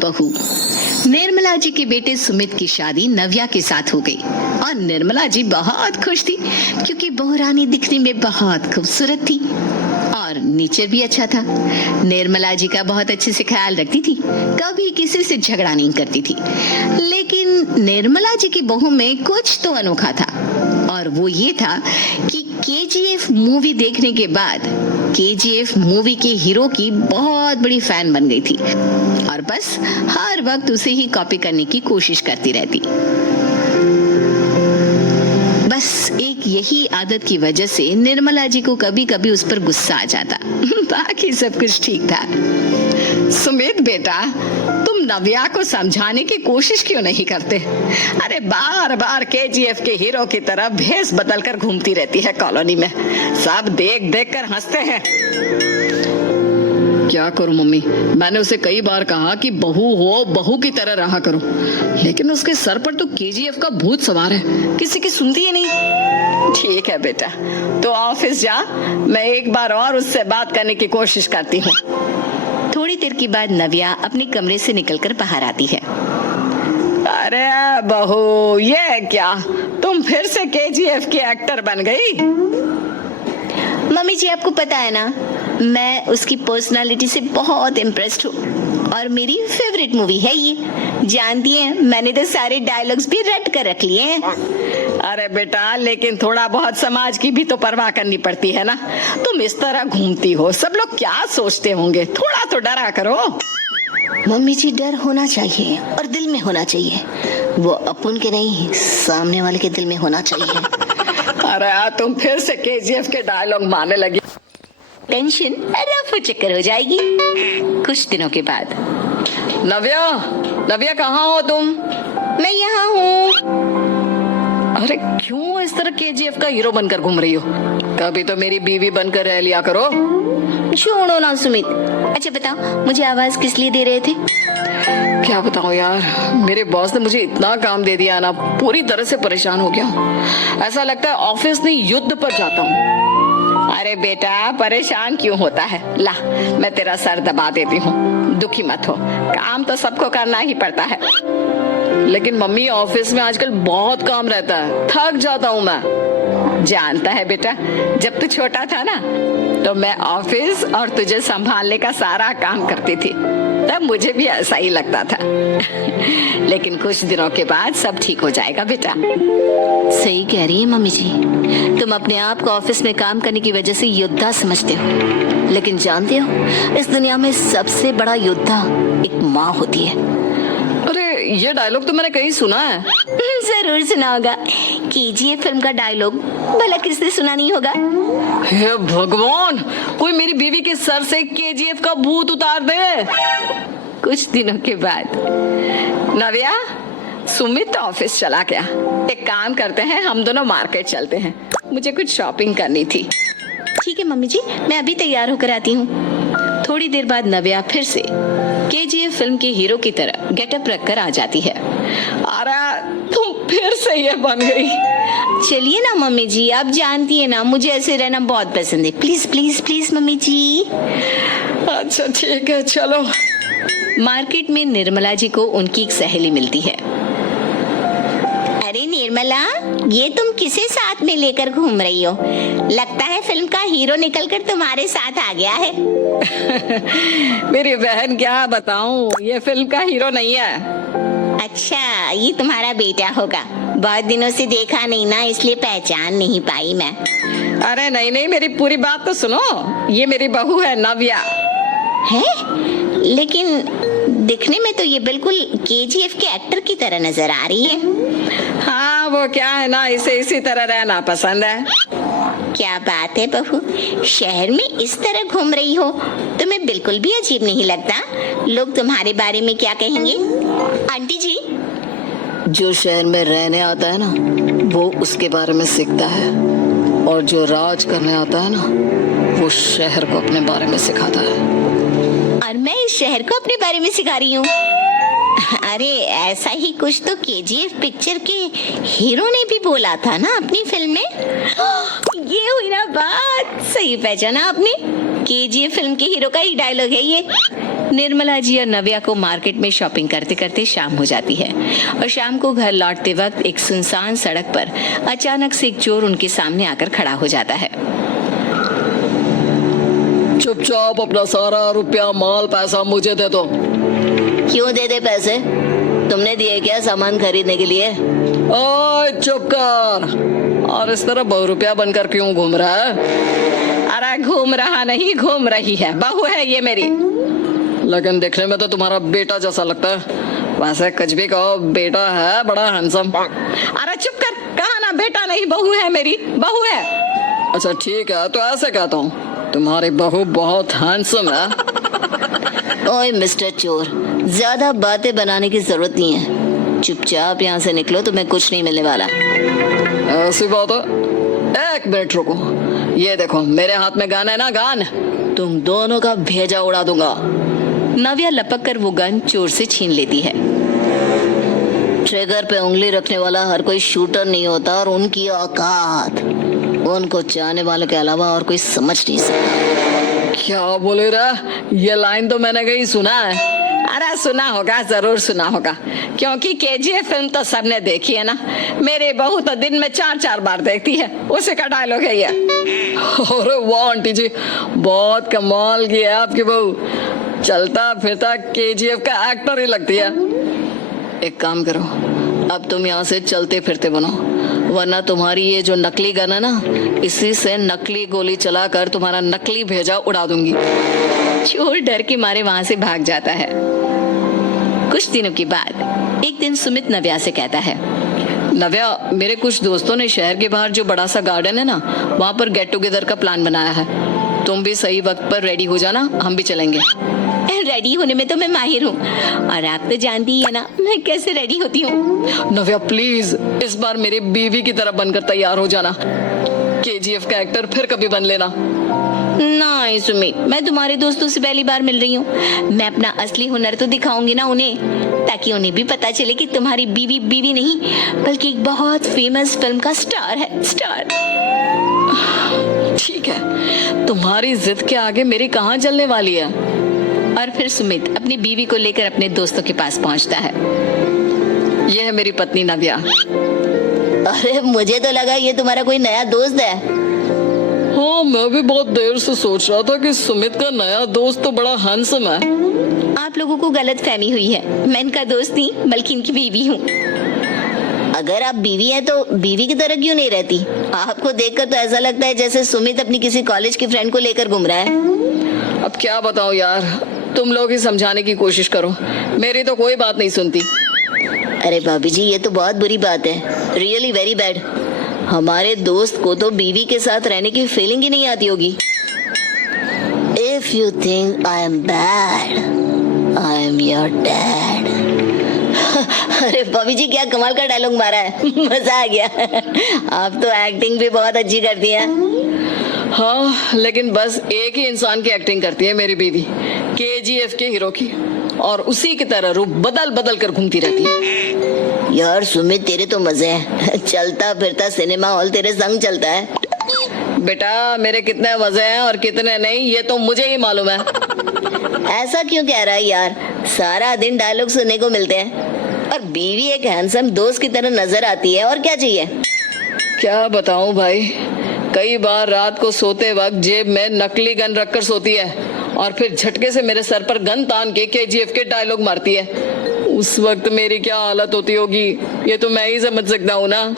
बहू। निर्मला जी के बेटे सुमित की शादी नव्या के साथ हो गई और निर्मला जी बहुत खुश थी क्योंकि बहू रानी दिखने में बहुत खूबसूरत थी और नेचर भी अच्छा था। निर्मला जी का बहुत अच्छे से ख्याल रखती थी, कभी किसी से झगड़ा नहीं करती थी। लेकिन निर्मला जी की बहू में कुछ तो अनोखा था और वो ये था कि केजीएफ मूवी देखने के बाद केजीएफ मूवी के हीरो की बहुत बड़ी फैन बन गई थी और बस हर वक्त उसे ही कॉपी करने की कोशिश करती रहती। बस एक यही आदत की वजह से निर्मला जी को कभी कभी उस पर गुस्सा आ जाता। बाकी सब कुछ ठीक था। सुमित बेटा, तुम नव्या को समझाने की कोशिश क्यों नहीं करते? अरे बार बार केजीएफ के हीरो की तरह भेष बदलकर घूमती रहती है कॉलोनी में, सब देख देख कर हंसते हैं। क्या करूं मम्मी, मैंने उसे कई बार कहा कि बहू हो, बहू की तरह रहा करो, लेकिन उसके सर पर तो केजीएफ का भूत सवार है, किसी की सुनती ही नहीं। ठीक है बेटा, तो ऑफिस जा, मैं एक बार और उससे बात करने की कोशिश करती हूँ। थोड़ी देर के बाद नव्या अपने कमरे से निकलकर बाहर आती है। अरे बहू, ये क्या, तुम फिर से केजीएफ की एक्टर बन गई? मम्मी जी, आपको पता है ना, मैं उसकी पर्सनालिटी से बहुत इम्प्रेस्ड हूँ और मेरी फेवरेट मूवी है ये। जानती हैं, मैंने तो सारे डायलॉग्स भी रट कर रख लिए हैं। अरे बेटा, लेकिन थोड़ा बहुत समाज की भी तो परवाह करनी पड़ती है ना। तुम इस तरह घूमती हो, सब लोग क्या सोचते होंगे, थोड़ा तो डरा करो। मम्मी जी, डर होना चाहिए और दिल में होना चाहिए, वो अपन के नहीं, सामने वाले के दिल में होना चाहिए। अरे तुम फिर से केजीएफ के डायलॉग मारने लगी। टेंशन रफू चक्कर हो जाएगी कुछ दिनों के बाद। नव्या, नव्या कहाँ हो तुम? मैं यहाँ हूँ। अरे क्यों इस तरह केजीएफ का हीरो बनकर घूम रही हो? कभी तो मेरी बीवी बनकर रह लिया करो। छोड़ो ना सुमित। अच्छा बताओ, मुझे आवाज किस लिए दे रहे थे? क्या बताऊं यार, मेरे बॉस ने मुझे इतना काम दे दिया ना, पूरी तरह से परेशान हो गया। ऐसा लगता है ऑफिस नहीं युद्ध पर जाता हूँ। अरे बेटा, परेशान क्यों होता है? ला, मैं तेरा सर दबा देती हूँ, दुखी मत हो, काम तो सबको करना ही पड़ता है। लेकिन मम्मी, ऑफिस में आजकल बहुत काम रहता है, थक जाता हूँ मैं। जानता है बेटा, जब तू छोटा था ना, तो मैं ऑफिस और तुझे संभालने का सारा काम करती थी, तब मुझे भी ऐसा ही लगता था। लेकिन कुछ दिनों के बाद सब ठीक हो जाएगा बेटा। सही कह रही है मम्मी जी, तुम अपने आप को ऑफिस में काम करने की वजह से योद्धा समझते हो, लेकिन जानते हो, इस दुनिया में सबसे बड़ा योद्धा एक माँ होती है। अरे ये डायलॉग तो मैंने कहीं सुना है। जरूर सुना होगा, केजीएफ फिल्म का डायलॉग, भला किसने सुना नहीं होगा? हे भगवान, कोई मेरी बीवी के सर से केजीएफ का भूत उतार दे। कुछ दिनों के बाद नव्या, सुमित ऑफिस चला गया। एक काम करते हैं, हम दोनों मार्केट चलते हैं, मुझे कुछ शॉपिंग करनी थी। ठीक है मम्मी जी, मैं अभी तैयार होकर आती हूँ। थोड़ी देर बाद नव्या फिर से केजीएफ फिल्म के हीरो की तरह गेटअप रखकर आ जाती है। अरे तुम फिर से ये बन गई। चलिए ना मम्मी जी, आप जानती है ना, मुझे ऐसे रहना बहुत पसंद है। प्लीज प्लीज प्लीज मम्मी जी। अच्छा ठीक है, चलो। मार्केट में निर्मला जी को उनकी एक सहेली मिलती है। अरे निर्मला, ये तुम किसे साथ में लेकर घूम रही हो? लगता है फिल्म का हीरो निकलकर तुम्हारे साथ आ गया है। मेरी बहन, क्या बताऊं, ये फिल्म का हीरो नहीं है। अच्छा, ये तुम्हारा बेटा होगा, बहुत दिनों से देखा नहीं ना, इसलिए पहचान नहीं पाई मैं। अरे नहीं नहीं, मेरी पूरी बात तो सुनो, ये मेरी बहू है नव्या। है? लेकिन दिखने में तो ये बिल्कुल केजीएफ के एक्टर की तरह नजर आ रही है। हाँ, वो क्या है ना, इसे इसी तरह रहना पसंद है। क्या बात है बहू, शहर में इस तरह घूम रही हो, तुम्हें बिल्कुल भी अजीब नहीं लगता? लोग तुम्हारे बारे में क्या कहेंगे? आंटी जी, जो शहर में रहने आता है ना, वो उसके बारे में सीखता है, और जो राज करने आता है ना, वो शहर को अपने बारे में सिखाता है। और मैं इस शहर को अपने बारे में सिखा रही हूँ? अरे ऐसा ही कुछ तो केजीएफ पिक्चर के हीरो ने भी बोला था ना अपनी फिल्म में। ये हुई ना बात, सही पहचाना आपने, केजीएफ फिल्म के हीरो का ही डायलॉग है ये। निर्मला जी और नव्या को मार्केट में शॉपिंग करते करते शाम हो जाती है और शाम को घर लौटते वक्त एक सुनसान सड़क पर अचानक से एक चोर उनके सामने आकर खड़ा हो जाता है। चुपचाप अपना सारा रुपया माल पैसा मुझे दे दो। क्यों दे दे पैसे? तुमने दिए क्या सामान खरीदने के लिए? ओए चुप कर। और इस तरह बहुरुपया बनकर क्यों घूम रहा है? अरे घूम रहा नहीं, घूम रही है, बहू है ये मेरी। लेकिन देखने में तो तुम्हारा बेटा जैसा लगता है। वैसे कुछ भी कहो, बेटा है बड़ा हैंडसम। अरे चुप कर, कहा ना बेटा नहीं बहू है मेरी, बहू है। अच्छा ठीक है, तो ऐसे कहता हूँ, तुम्हारी बहू बहुत हैंडसम है। ओए मिस्टर चोर, ज्यादा बातें बनाने की जरूरत नहीं है। चुपचाप यहाँ से निकलो, तुम्हें कुछ नहीं मिलने वाला। ऐसी बात है? एक मिनट रुको, ये देखो मेरे हाथ में गन है ना, गन। तुम दोनों का भेजा उड़ा दूंगा। नव्या लपक कर वो गन चोर से छीन लेती है। ट्रिगर पे उंगली रखने वाला हर कोई शूटर नहीं होता, और उनकी औकात उनको चाहने वालों के अलावा और कोई समझ नहीं सकता। क्या बोले रहा? ये लाइन तो मैंने कहीं सुना है। अरे सुना होगा, जरूर सुना होगा, क्योंकि केजीएफ फिल्म तो सबने देखी है ना। मेरी बहू तो दिन में 4-4 बार देखती है, उसी का डायलॉग है ये। अरे वाह आंटी जी, बहुत कमाल की है आपकी बहू। चलता फिरता केजीएफ का एक्टर ही लगती है। एक काम करो, अब तुम यहाँ से चलते फिरते बनो, वरना तुम्हारी ये जो नकली गन है ना, इसी से नकली गोली चलाकर तुम्हारा नकली भेजा उड़ा दूंगी। चोर डर के मारे वहां से भाग जाता है। कुछ दिनों के बाद एक दिन सुमित नव्या से कहता है, नव्या, मेरे कुछ दोस्तों ने शहर के बाहर जो बड़ा सा गार्डन है ना, वहाँ पर गेट टुगेदर का प्लान बनाया है। तुम भी सही वक्त पर रेडी हो जाना, हम भी चलेंगे। रेडी होने में तो मैं माहिर हूँ, और आप तो जानती ही है ना मैं कैसे रेडी होती हूँ। नव्या प्लीज, इस बार मेरी बीवी की तरह बनकर तैयार हो जाना। केजीएफ का एक्टर फिर कभी बन लेना। नहीं सुमित, मैं तुम्हारे दोस्तों से पहली बार मिल रही हूँ। मैं अपना असली हुनर तो दिखाऊंगी ना उन्हें, ताकि उन्हें भी पता चले कि तुम्हारी बीवी बीवी नहीं, बल्कि एक बहुत फेमस फिल्म का स्टार है, स्टार। ठीक है, तुम्हारी जिद के आगे मेरी कहाँ जलने वाली है। और फिर सुमित अपनी बीवी को लेकर अपने दोस्तों के पास पहुंचता है। यह है मेरी पत्नी नव्या। अरे मुझे तो लगा ये तुम्हारा कोई नया दोस्त है। हाँ, मैं भी बहुत देर से सोच रहा था कि सुमित का नया दोस्त तो बड़ा हैंडसम है। आप लोगों को गलत फहमी हुई है, मैं इनका दोस्त नहीं बल्कि इनकी बीवी हूँ। अगर आप बीवी हैं तो बीवी की तरह क्यों नहीं रहती? आपको देखकर तो ऐसा लगता है जैसे सुमित अपनी किसी कॉलेज की फ्रेंड को लेकर घूम रहा है। अब क्या बताऊं यार, तुम लोग ही समझाने की कोशिश करो, मेरी तो कोई बात नहीं सुनती। अरे भाभी जी, ये तो बहुत बुरी बात है, रियली वेरी बैड। हमारे दोस्त को तो बीवी के साथ रहने की फीलिंग ही नहीं आती होगी। If you think I am bad, I am your dad. अरे भाभी जी, क्या कमाल का डायलॉग मारा है, मजा आ गया। आप तो एक्टिंग भी बहुत अच्छी करती हैं। हाँ, लेकिन बस एक ही इंसान की एक्टिंग करती है मेरी बीवी, केजीएफ के हीरो की, और उसी की तरह रूप बदल बदल कर घूमती रहती है। यार सुमित, तेरे तो मजे हैं, चलता फिरता सिनेमा हॉल तेरे संग चलता है। बेटा, मेरे कितने मजे हैं और कितने नहीं ये तो मुझे ही मालूम है। ऐसा क्यों कह रहा है यार, सारा दिन डायलॉग सुनने को मिलते हैं, और बीवी एक हैंडसम दोस्त की तरह नजर आती है, और क्या चाहिए। क्या बताऊं भाई, कई बार रात को सोते वक्त जेब में नकली गन रखकर सोती है, और फिर झटके से मेरे सर पर गन तान के केजीएफ के डायलॉग मारती है। उस वक्त मेरी क्या हालत होती होगी, ये तो मैं ही समझ सकता हूँ ना।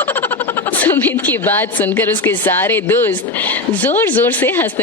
सुमित की बात सुनकर उसके सारे दोस्त जोर जोर से हंसने